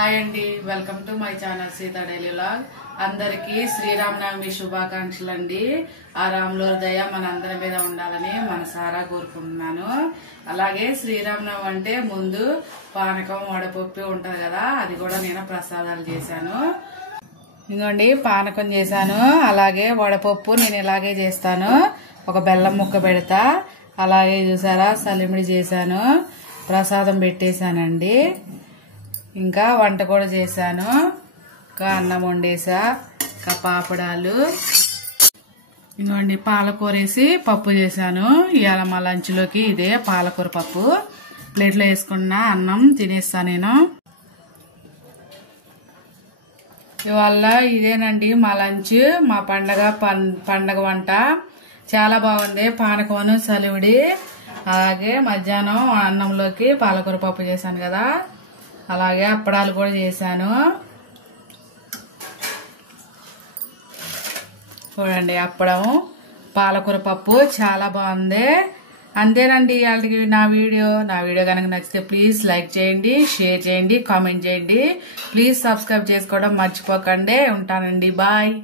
Hi అండి, welcome to my channel Sita daily vlog. అందరికి శ్రీరామనవమి శుభాకాంక్షలు అండి. ఆ రాముల దయ మన అందరి మీద ఉండాలని మనసారా కోరుకుంటున్నాను. అలాగే శ్రీరామనవమి అంటే ముందు పానకం వడపప్పు ఉంటది కదా, అది కూడా నేను ప్రసాదాలు చేశాను. ఇంకోండి పానకం చేశాను, అలాగే వడపప్పు నేను ఇలాగే చేస్తాను. ఒక బెల్లం ముక్క పెడతా, అలాగే చూసారా సలిమిడి చేశాను, ప్రసాదం పెట్టేశానండి. ఇంకా వంట కూడా చేశాను, ఇంకా అన్నం వండేసా, ఇంకా పాపడాలు. ఇంకోండి పాలకూర వేసి పప్పు చేశాను. ఇవాళ మా లంచ్లోకి ఇదే పాలకూర పప్పు. ప్లేట్లో వేసుకున్న అన్నం తినేస్తా నేను. ఇవాళ ఇదేనండి మా లంచ్, మా పండగ వంట. చాలా బాగుంది. పానకం సలివిడి, అలాగే మధ్యాహ్నం అన్నంలోకి పాలకూర పప్పు చేశాను కదా, అలాగే అప్పడాలు కూడా చేశాను. చూడండి అప్పడం పాలకూర పప్పు చాలా బాగుంది. అంతేనండి వాళ్ళకి నా వీడియో కనుక నచ్చితే ప్లీజ్ లైక్ చేయండి, షేర్ చేయండి, కామెంట్ చేయండి. ప్లీజ్ సబ్స్క్రైబ్ చేసుకోవడం మర్చిపోకండి. ఉంటానండి, బాయ్.